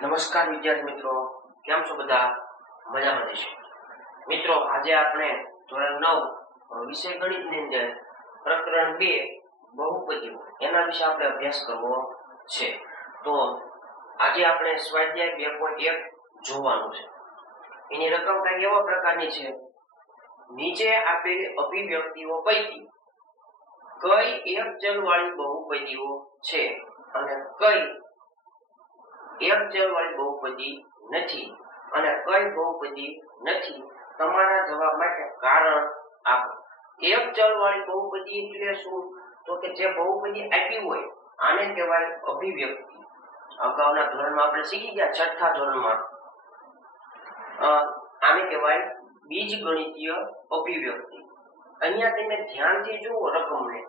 નમસ્કાર વિદ્યાર્થી મિત્રો, કેમ છો બધા? મજામાં જશો મિત્રો. આજે આપણે ધોરણ 9 વિષય ગણિતની અંદર પ્રકરણ 2 બહુપદીઓ એના વિશે આપણે અભ્યાસ કરવો છે. તો આજે આપણે સ્વાધ્યાય 2.1 જોવાનું છે. એની રકમ કંઈક એવા પ્રકારની છે: નીચે આપેલી અભિવ્યક્તિઓ પૈકી કઈ એક ચલવાળી બહુપદીઓ છે અને કઈ એક ચલવાળી બહુપદી નથી અને કઈ બહુપદી નથી? તમારા જવાબ માટે કારણ આપો. એક ચલવાળી બહુપદી એટલે શું? તો કે જે બહુપદી આપી હોય આને કહેવાય અભિવ્યક્તિ. અગાઉના ધોરણમાં આપણે શીખી ગયા, છઠ્ઠા ધોરણમાં. આને કહેવાય બીજગણિતીય અભિવ્યક્તિ. અહીંયા તમે ધ્યાનથી જુઓ રકમને,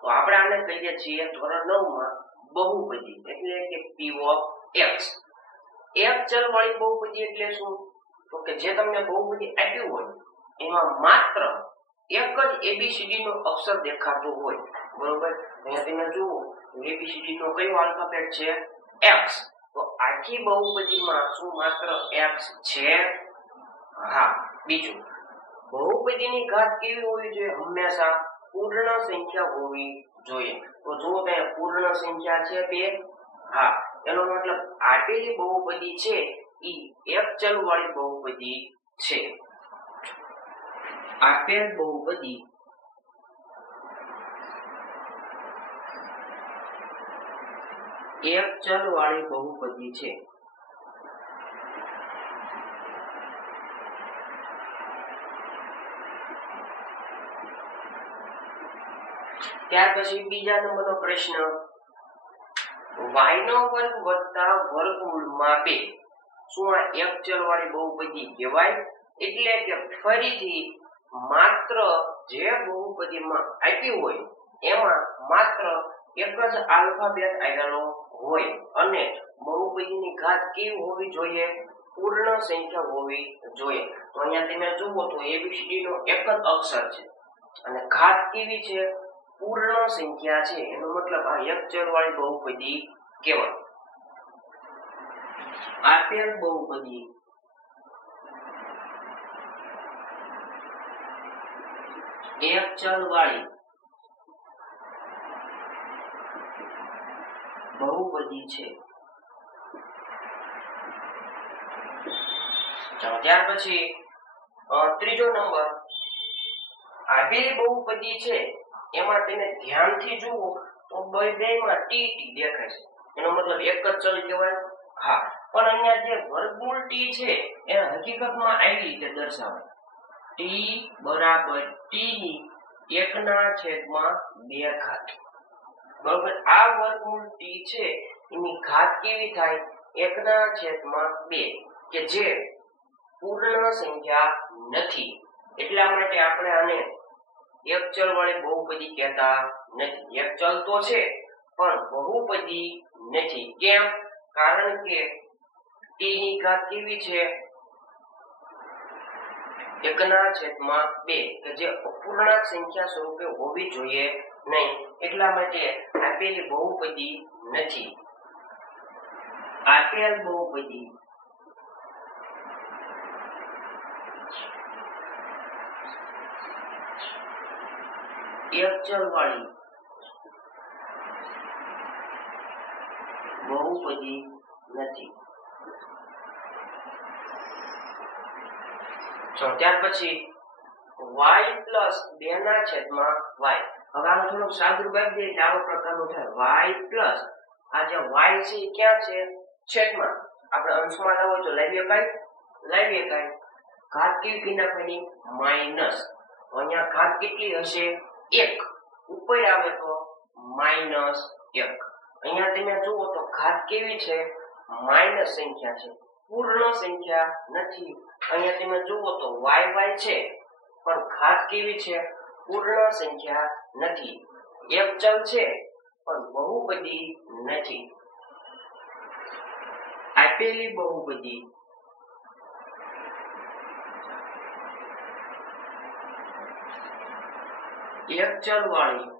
તો આપણે આને કહીએ છીએ ધોરણ 9 માં બહુપદી, એટલે કે p of x. એક ચલવાળી બહુપદી એટલે શું? તો કે જે તમને બહુપદી આપ્યું હોય એમાં માત્ર એક જ ABCD નો અક્ષર દેખાતો હોય, બરોબર? અહીંયા તમે જુઓ ABCD નો કયો આલ્ફાબેટ છે? x. તો આખી બહુપદીમાં શું માત્ર x છે? હા. બીજું, બહુપદીની ઘાત કેવી હોવી જોઈએ? હંમેશા પૂર્ણ સંખ્યા હોવી જોઈએ. તો જુઓ ત્યાં પૂર્ણ સંખ્યા છે 2. હા, એનો મતલબ આપેલી બહુપદી છે ઈ એક ચલવાળી બહુપદી છે. આપેલ બહુપદી એક ચલવાળી બહુપદી છે. ત્યાર પછી બીજા નંબરનો પ્રશ્ન, y નો વર્ગ વત્તા વર્ગમૂળમાં 2 શું આ એક ચલવાળી બહુપદી કહેવાય? એટલે કે ફરીથી માત્ર જે બહુપદીમાં આપી હોય એમાં માત્ર એક જ આલ્ફાબેટ આવેલો હોય અને બહુપદીની ઘાત કેવી હોવી જોઈએ? પૂર્ણ સંખ્યા હોવી જોઈએ. તો અહીંયા તમે જુઓ તો ABCD નો એક જ અક્ષર છે અને ઘાત કેવી છે? પૂર્ણ સંખ્યા છે. એનો મતલબ આ એક ચલવાળી બહુપદી કહેવાય. આપેલ બહુપદી એક ચલવાળી બહુપદી છે. ચાલો ત્યાર પછી ત્રીજો નંબર, આપેલી બહુપદી છે એમાં તમે ધ્યાનથી જુઓ તો બેમાં ટી દેખાય છે. એનો મતલબ એક જ ચલ કહેવાય. હા, પણ અહીંયા જે વર્ગમૂળ t છે એ હકીકતમાં આવી રીતે દર્શાવાય: t બરાબર t ની 1/2 ઘાત. બરાબર? આ વર્ગમૂળ t છે એની ઘાત કેવી થાય? 1/2, કે જે પૂર્ણ સંખ્યા નથી. એટલા માટે આપણે આને એક ચલવાળી બહુપદી કહેતા નથી. એક ચલ તો છે પણ બહુપદી નથી. કેમ? કારણ કે t ની ઘાત કેવી છે? 1/2, કે જે અપૂર્ણાંક સંખ્યા સ્વરૂપે હોવી જોઈએ નહીં. એટલા માટે આપેલી બહુપદી નથી. આપેલ બહુપદી એક ચલવાળી બહુપદી નથી. ત્યાર પછી y પ્લસ 2/y. હવે આનું થોડુંક સાદુરૂપ આપી દઈએ એટલે આવો પ્રકારનું થાય: y પ્લસ આ જે y છે એ ક્યાં છે? છેદમાં. આપણે અંશમાં લાવો તો લાવી શકાય. ઘાત કેવી કરી નાખવાની? માઈનસ. અહીંયા ઘાત કેટલી હશે? 1. ઉપર આવે તો -1. અહીંયા તમે જુઓ તો ઘાત કેવી છે? માઈનસ સંખ્યા છે, પૂર્ણ સંખ્યા નથી. અહીંયા તમે જુઓ તો y છે પણ ઘાત કેવી છે? પૂર્ણ સંખ્યા નથી. એક ચલ છે પણ બહુપદી નથી. આપેલી બહુપદી એક ચલવાળી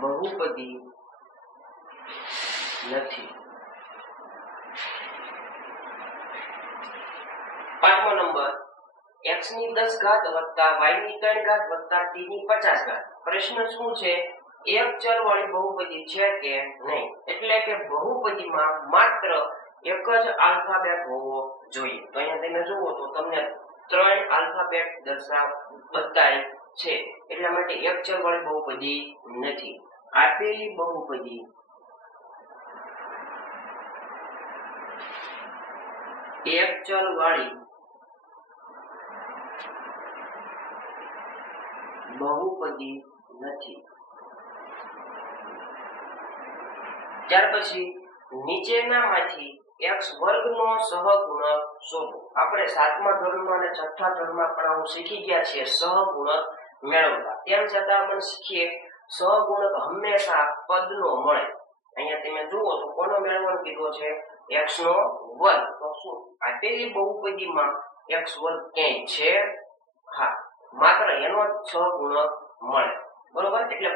બહુપદી નથી. 5મો નંબર x ની 10 ઘાત વત્તા y ની 3 ઘાત વત્તા t ની 50 ઘાત. પ્રશ્ન શું છે? એક ચલ વાળી બહુપદી છે કે નહીં, એટલે કે બહુપદીમાં માત્ર એક જ આલ્ફાબેટ હોવો જોઈએ. તો અહીંયા તમે જુઓ તો તમને 3 આલ્ફાબેટ બતાય છે, એટલા માટે એક ચલ વાળી બહુપદી નથી. આપેલી બહુપદી એક ચલ વાળી બહુપદી નથી. ત્યાર પછી નીચેનામાંથી x વર્ગનો સહગુણક શોધો. આપણે 7મા ધોરણમાં અને 6થા ધોરણમાં પણ આવું શીખી ગયા છીએ સહગુણક મેળવતા. તેમ છતાં આપણે શીખીએ સહગુણક હંમેશા પદનો મળે. અહીંયા તમે જુઓ તો કોનો મેળવવાનો કીધો છે? x નો વર્ગ. તો શું આપેલી બહુપદીમાં x વર્ગ ક્યાંય છે? હા, માત્ર એનો જ સહગુણક મળે. બરોબર, એટલે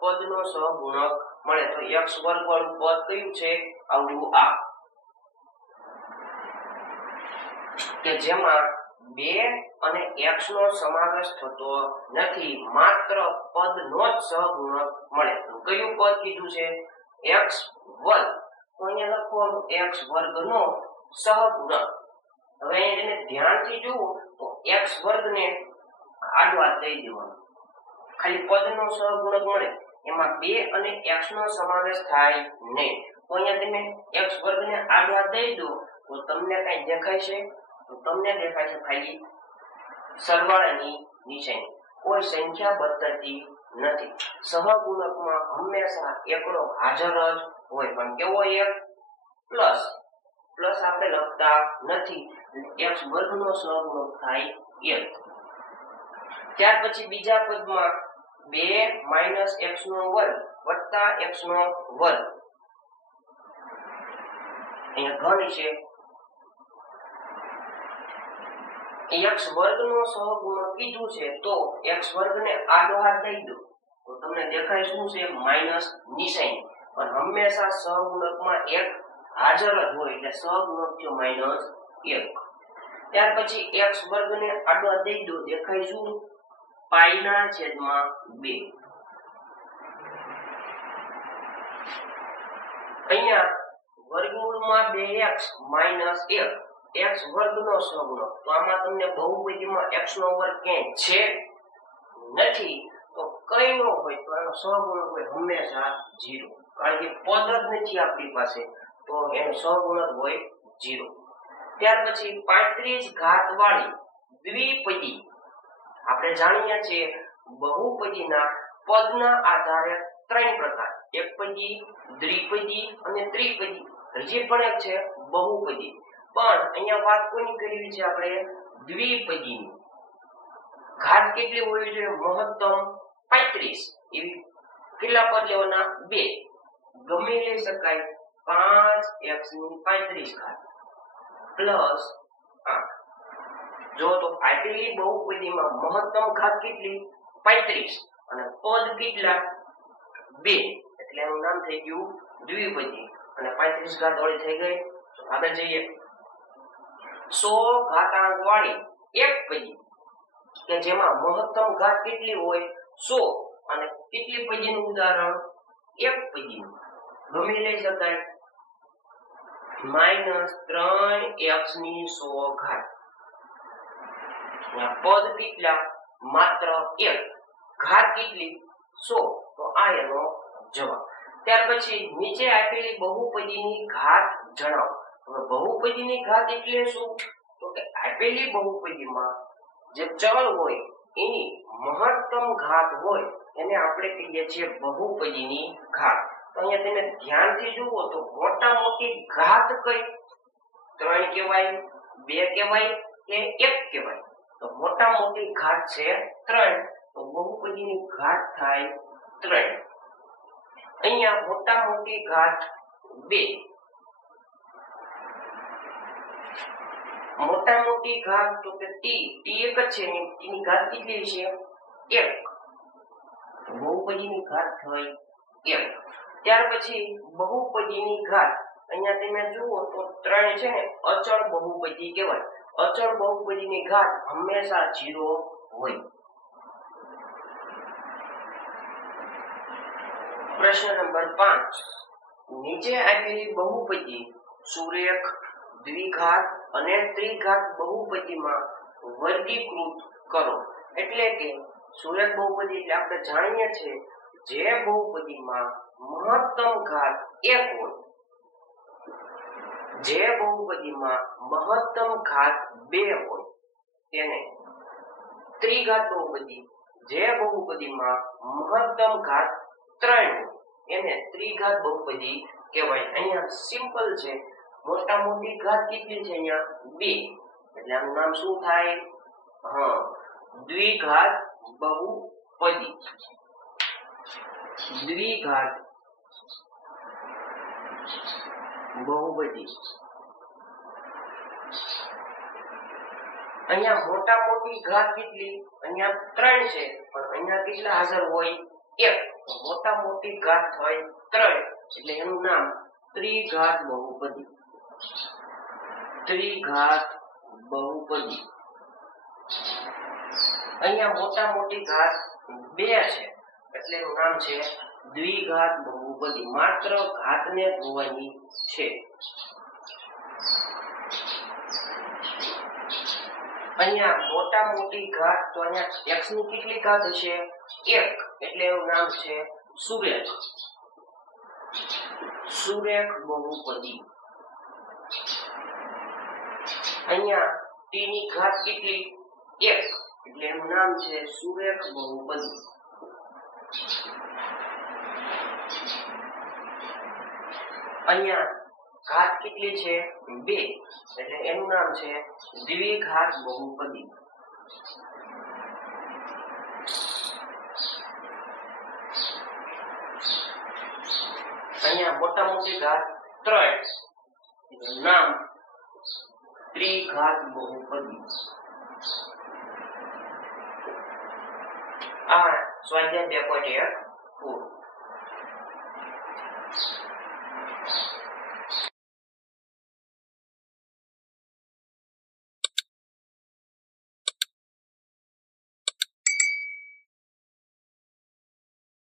પદનો સહગુણક મળે. તો x વર્ગ વાળું પદ કયું છે? આવડું આ, કે જેમાં 2 અને x નો સમાવેશ થતો નથી, માત્ર પદનો જ સહગુણક મળે. તો કયું પદ કીધું છે? x વર્ગ. તો અહીંયા લખવાનું x વર્ગનો સહગુણક. હવે અહીંયા તમે ધ્યાનથી જુઓ તો x વર્ગને આડો હાથ દઈ દેવાનો, ખાલી પદનો સહગુણક મળે, એમાં 2 અને x નો સમાવેશ થાય નહીં. તો અહીંયા તમે x વર્ગને આડો હાથ દઈ દો તો તમને કઈ દેખાય છે? તો તમને દેખાય છે ખાલી સરવાળાની નિશાની, કોઈ સંખ્યા બદલાતી નથી. સહગુણકમાં હંમેશા એકડો હાજર જ હોય, પણ કેવો? એક પ્લસ. પ્લસ આપણે લખતા નથી, x વર્ગનો સહગુણક થાય 1. ત્યાર પછી બીજા પદમાં 2 - x નો વર્ગ વત્તા x નો વર્ગ. અહીંયા ઘણી છે. x વર્ગનો સહગુણક કીધું છે, તો x વર્ગને આડો હાથ દઈ દો તો તમને દેખાય શું છે? માઈનસ નિશાની. પણ હંમેશા સહગુણકમાં એક હાજર જ હોય, એટલે સહગુણક થયો -1. ત્યાર પછી x વર્ગને આડો હાથ દઈ દો, દેખાય શું? π/2. અહીંયા વર્ગમૂળમાં 2x - 1 x વર્ગનો સહગુણક. તો આમાં તમને બહુપદીમાં x નો વર્ગ ક્યાંય છે? નથી. તો કઈ નો હોય તો એનો સહગુણક હોય હંમેશા 0, કારણ કે પદ જ નથી આપણી પાસે, તો એનો સહગુણક હોય 0. ત્યાર પછી 35 ઘાત વાળી દ્વિપદી. આપણે જાણીએ છીએ બહુપદીના પદના આધારે 3 પ્રકાર: એકપદી, દ્વિપદી અને ત્રિપદી. હજી પણ એક છે બહુપદી. પણ અહીંયા વાત કોની કરવી છે? આપણે દ્વિપદીની. ઘાત કેટલી હોવી જોઈએ? મહત્તમ 35. એવી કેટલા પદ લેવાના? 2. ગમે લઈ શકાય. 5x ની 35 ઘાત પ્લસ 8. જો તો આપેલી બહુપદીમાં મહત્તમ ઘાત કેટલી? 35 અને પદ કેટલા? 2, એટલે એનું નામ થઈ ગયું દ્વિપદી. અને 35 ઘાત વાળી થઈ ગઈ. આગળ જઈએ. 100 ઘાતાંક વાળી એકપદી, કે જેમાં મહત્તમ ઘાત કેટલી હોય? 100 અને કેટલી પદીનું ઉદાહરણ? એકપદીનું. ગમે લઈ શકાય. -3x ની 100 ઘાત. પદ કેટલા? માત્ર 1. ઘાત કેટલી? 100. તો આ એનો જવાબ. ત્યાર પછી નીચે આપેલી બહુપદીની ઘાત જણાવો. હવે બહુપદીની ઘાત એટલે શું? તો કે આપેલી બહુપદીમાં જે ચલ હોય એની મહત્તમ ઘાત હોય એને આપણે કહીએ છીએ બહુપદીની ઘાત. તો અહીંયા તમે ધ્યાનથી જુઓ તો મોટા મોટી ઘાત કઈ? 3 કહેવાય, 2 કહેવાય કે 1 કહેવાય? તો મોટા મોટી ઘાત છે 3, તો બહુપદીની ઘાત થાય 3. અહીંયા મોટા મોટી ઘાત 2. મોટા મોટી ઘાત તો કે t એક જ છે, એની ઘાત કેટલી છે? 1. તો બહુપદીની ઘાત થઈ 1. ત્યાર પછી બહુપદીની ઘાત, અહીંયા તમે જુઓ તો 3 છે ને અચળ બહુપદી કહેવાય. અચળ બહુપદીની ઘાત હંમેશા 0 હોય. પ્રશ્ન નંબર 5, નીચે આપેલી બહુપદી સુરેખ, દ્વિઘાત અને ત્રિઘાત બહુપદીમાં વર્ગીકૃત કરો. એટલે કે સુરેખ બહુપદી એટલે આપણે જાણીએ છીએ જે બહુપદીમાં મહત્તમ ઘાત 1 હોય, જે બહુપદીમાં મહત્તમ ઘાત 2 હોય તેને ત્રિઘાત બહુપદી, જે બહુપદીમાં મહત્તમ ઘાત 3 હોય એને ત્રિઘાત બહુપદી કહેવાય. અહીંયા સિમ્પલ છે, મોટા મોટી ઘાત કેટલી છે? અહીંયા 2, એટલે આનું નામ શું થાય? દ્વિઘાત બહુપદી. દ્વિઘાત બહુપદી. અહીંયા મોટા મોટી ઘાત કેટલી? અહીંયા 3 છે, પણ અહીંયા કેટલા હાજર હોય? 1. મોટા મોટી ઘાત હોય 3, એટલે એનું નામ ત્રિઘાત બહુપદી. ત્રિઘાત બહુપદી. અહીંયા મોટા મોટી ઘાત 2 છે, એટલે એનું નામ છે દ્વિઘાત બહુપદી. માત્ર ઘાતને જોવાની છે. અહીંયા મોટા મોટી ઘાત, તો અહીંયા x ની કેટલી ઘાત હશે? 1, એટલે એનું નામ છે સુરેખ. સુરેખ બહુપદી. અહીંયા t ની ઘાત કેટલી? 1, એટલે એનું નામ છે સુરેખ બહુપદી. અહીંયા ઘાત કેટલી છે? 2, એટલે એનું નામ છે દ્વિઘાત બહુપદી. અહીંયા મોટા મોટી ઘાત 3, એનું નામ ત્રિઘાત બહુપદી. આ સ્વાધ્યાય 2.1 પૂરું.